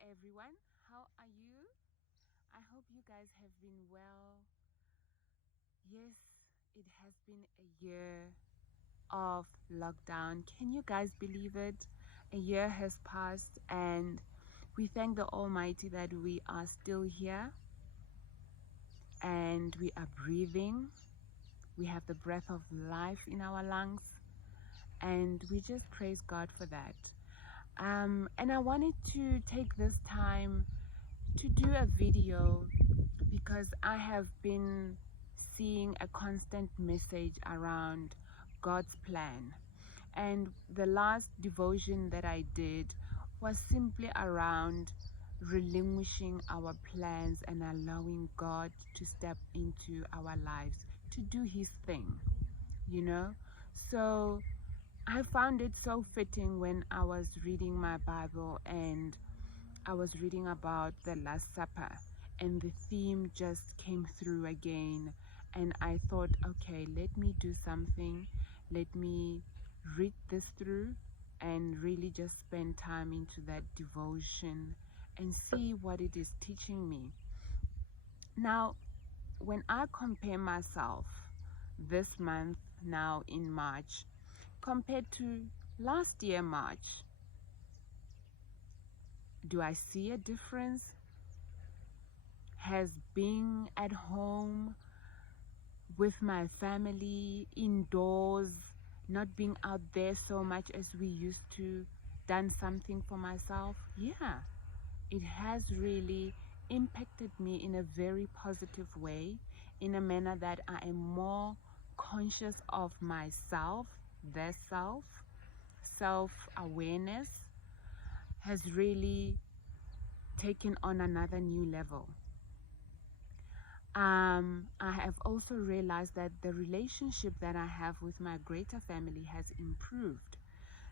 everyone, how are you? I hope you guys have been well. Yes, it has been a year of lockdown. Can you guys believe it? A year has passed, and we thank the Almighty that we are still here and we are breathing. We have the breath of life in our lungs, and we just praise God for that. And I wanted to take this time to do a video because I have been seeing a constant message around God's plan. And the last devotion that I did was simply around relinquishing our plans and allowing God to step into our lives to do his thing, you know? So I found it so fitting when I was reading my Bible and I was reading about the Last Supper, and the theme just came through again. And I thought, okay, let me do something. Let me read this through and really just spend time into that devotion and see what it is teaching me. Now, when I compare myself this month, now in March, compared to last year, March, do I see a difference? Has being at home with my family indoors, not being out there so much as we used to, done something for myself? Yeah, it has really impacted me in a very positive way, in a manner that I am more conscious of myself, their self-awareness has really taken on another new level. I have also realized that the relationship that I have with my greater family has improved.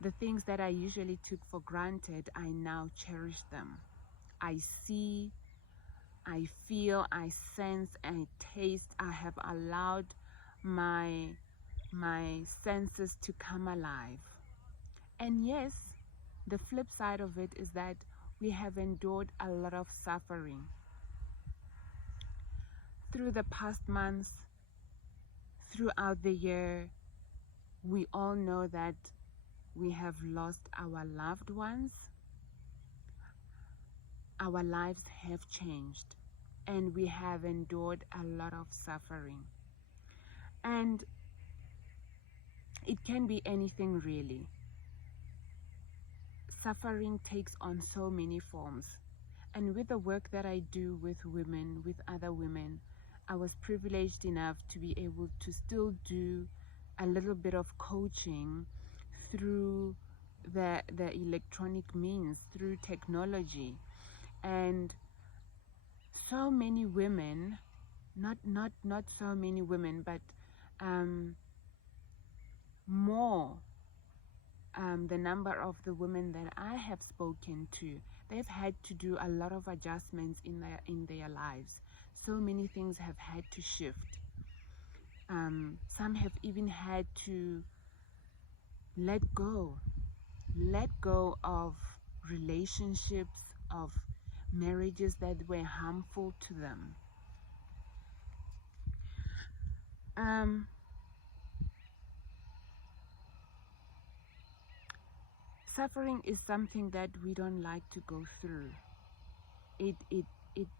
The things that I usually took for granted, I now cherish them. I see, I feel, I sense, I taste. I have allowed my senses to come alive. And yes, the flip side of it is that we have endured a lot of suffering. Through the past months, throughout the year, we all know that we have lost our loved ones. Our lives have changed and we have endured a lot of suffering. And it can be anything really. Suffering takes on so many forms. And with the work that I do with women, with other women, I was privileged enough to be able to still do a little bit of coaching through the electronic means, through technology. And so many women, not so many women, but more the number of the women that I have spoken to, they've had to do a lot of adjustments in their lives. So many things have had to shift. Some have even had to let go of relationships, of marriages that were harmful to them. Suffering is something that we don't like to go through.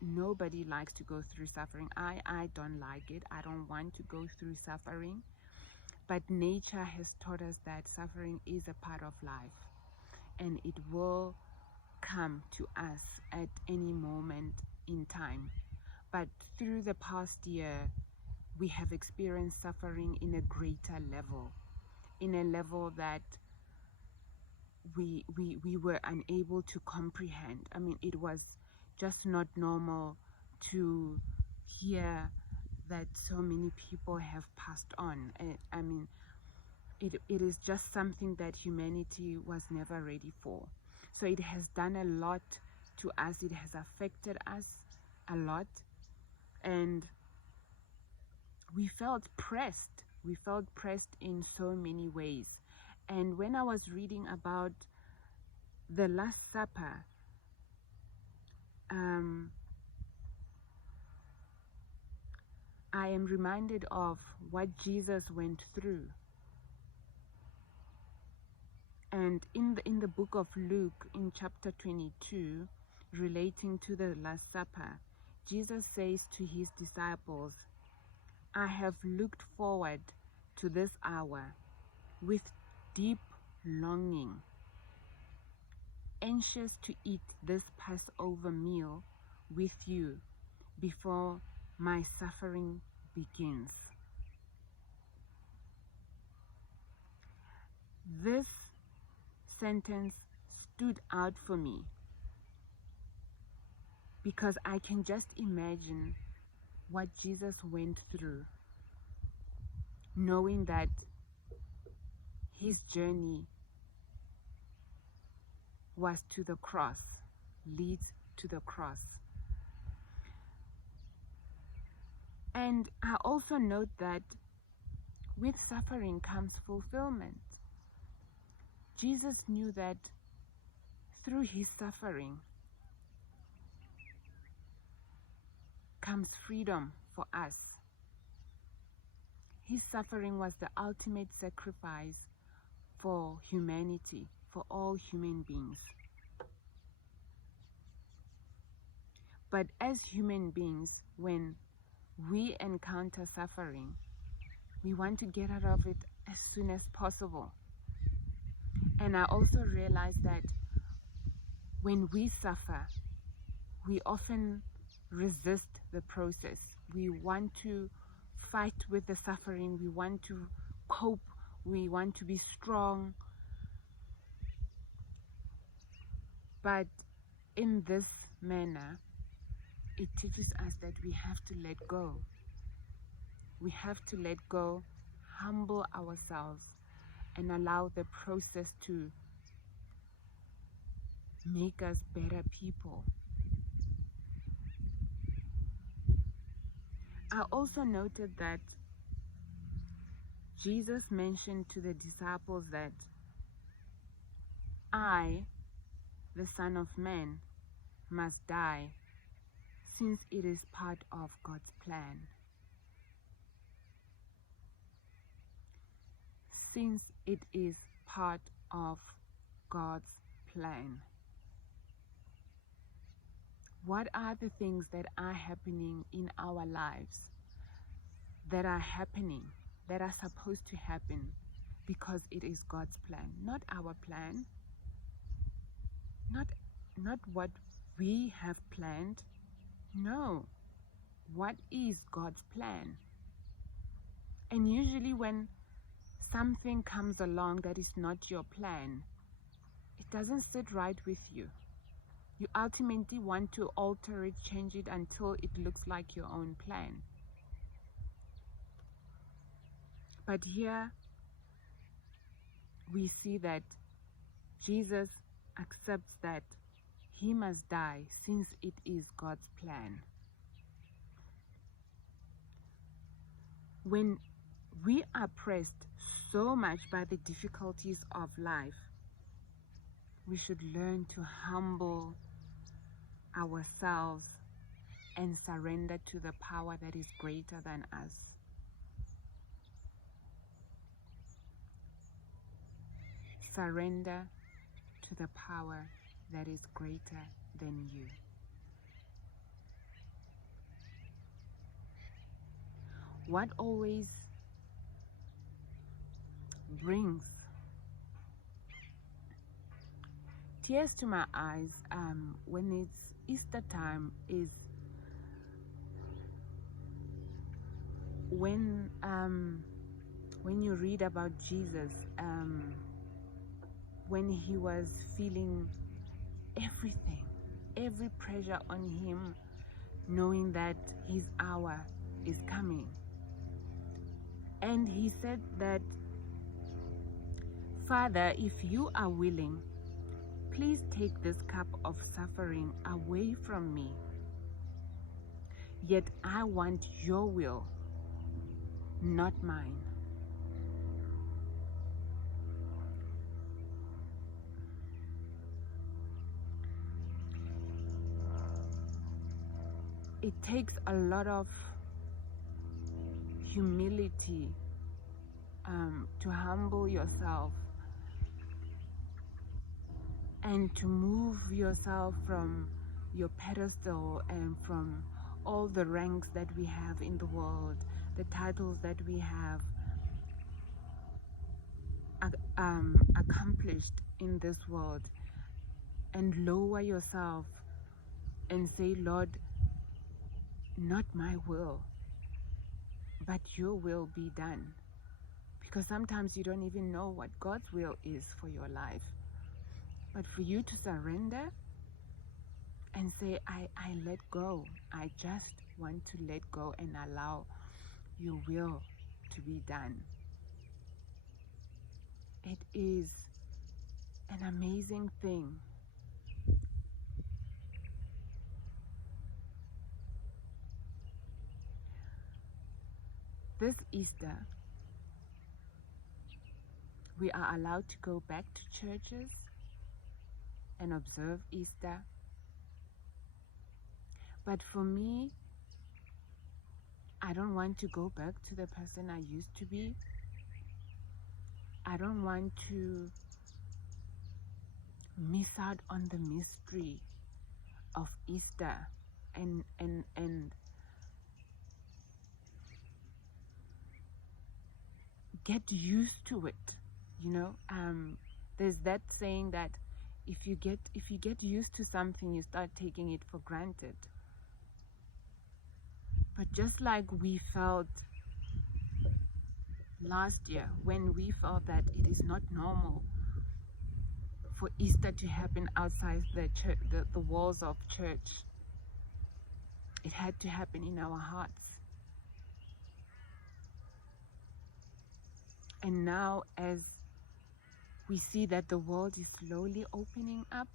Nobody likes to go through suffering. I don't like it. I don't want to go through suffering. But nature has taught us that suffering is a part of life, and it will come to us at any moment in time. But through the past year, we have experienced suffering in a greater level, in a level that we were unable to comprehend. I mean, it was just not normal to hear that so many people have passed on. I mean, it is just something that humanity was never ready for. So it has done a lot to us. It has affected us a lot. And we felt pressed. We felt pressed in so many ways. And when I was reading about the Last Supper, I am reminded of what Jesus went through. And in the book of Luke, in chapter 22, relating to the Last Supper, Jesus says to his disciples, I have looked forward to this hour with deep longing, anxious to eat this Passover meal with you before my suffering begins. This sentence stood out for me because I can just imagine what Jesus went through, knowing that his journey was to the cross, leads to the cross. And I also note that with suffering comes fulfillment. Jesus knew that through his suffering comes freedom for us. His suffering was the ultimate sacrifice for humanity, for all human beings. But as human beings, when we encounter suffering, we want to get out of it as soon as possible. And I also realize that when we suffer, we often resist the process. We want to fight with the suffering. We want to cope. We want to be strong. But in this manner, it teaches us that we have to let go. We have to let go, humble ourselves, and allow the process to make us better people. I also noted that Jesus mentioned to the disciples that I, the Son of Man, must die, since it is part of God's plan. Since it is part of God's plan. What are the things that are happening in our lives that are happening, that are supposed to happen because it is God's plan, not our plan, not what we have planned. No, what is God's plan? And usually when something comes along that is not your plan, it doesn't sit right with you. You ultimately want to alter it, change it until it looks like your own plan. But here we see that Jesus accepts that he must die since it is God's plan. When we are pressed so much by the difficulties of life, we should learn to humble ourselves and surrender to the power that is greater than us. Surrender to the power that is greater than you. What always brings tears to my eyes when it's Easter time is when you read about Jesus, when he was feeling everything, every pressure on him, knowing that his hour is coming. And he said that, Father, if you are willing, please take this cup of suffering away from me. Yet I want your will, not mine. it takes a lot of humility to humble yourself and to move yourself from your pedestal and from all the ranks that we have in the world, the titles that we have accomplished in this world, and lower yourself and say, Lord, not my will, but your will be done. Because sometimes you don't even know what God's will is for your life. But for you to surrender and say, I let go. I just want to let go and allow your will to be done. It is an amazing thing. This Easter, we are allowed to go back to churches and observe Easter. But for me, I don't want to go back to the person I used to be. I don't want to miss out on the mystery of Easter and get used to it. You know, there's that saying that if you get used to something, you start taking it for granted. But just like we felt last year, when we felt that it is not normal for Easter to happen outside the church, the walls of church, it had to happen in our hearts. And now, as we see that the world is slowly opening up,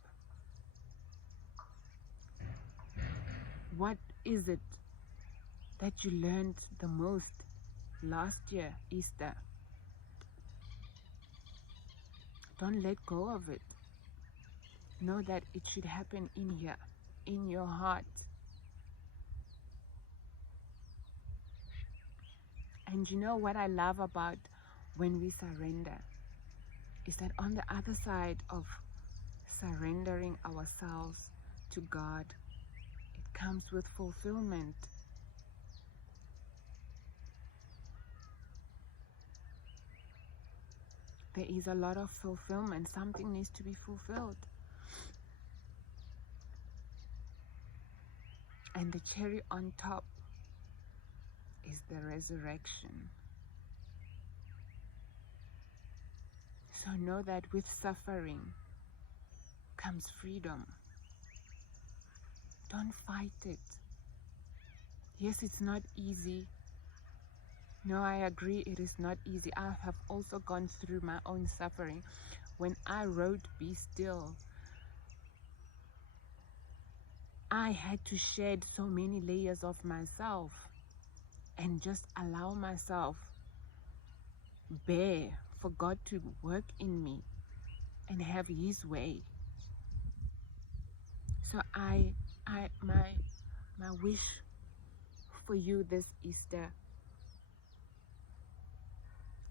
what is it that you learned the most last year, Easter? Don't let go of it. Know that it should happen in here, in your heart. And you know what I love about when we surrender is that on the other side of surrendering ourselves to God, it comes with fulfillment. There is a lot of fulfillment. Something needs to be fulfilled. And the cherry on top is the resurrection. So know that with suffering comes freedom. Don't fight it. Yes, it's not easy. No, I agree, it is not easy. I have also gone through my own suffering. When I wrote Be Still, I had to shed so many layers of myself and just allow myself bare for God to work in me and have His way. So my wish for you this Easter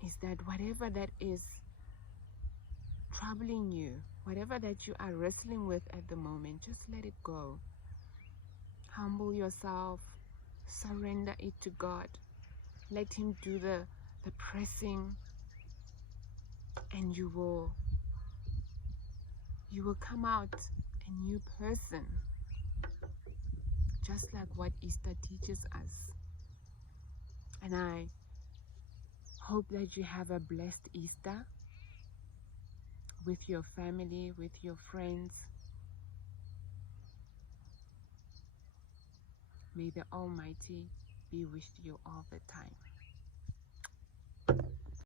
is that whatever that is troubling you, whatever that you are wrestling with at the moment, just let it go. Humble yourself, surrender it to God, let Him do the pressing, and you will come out a new person, just like what Easter teaches us. And I hope that you have a blessed Easter with your family, with your friends. May the Almighty be with you all the time.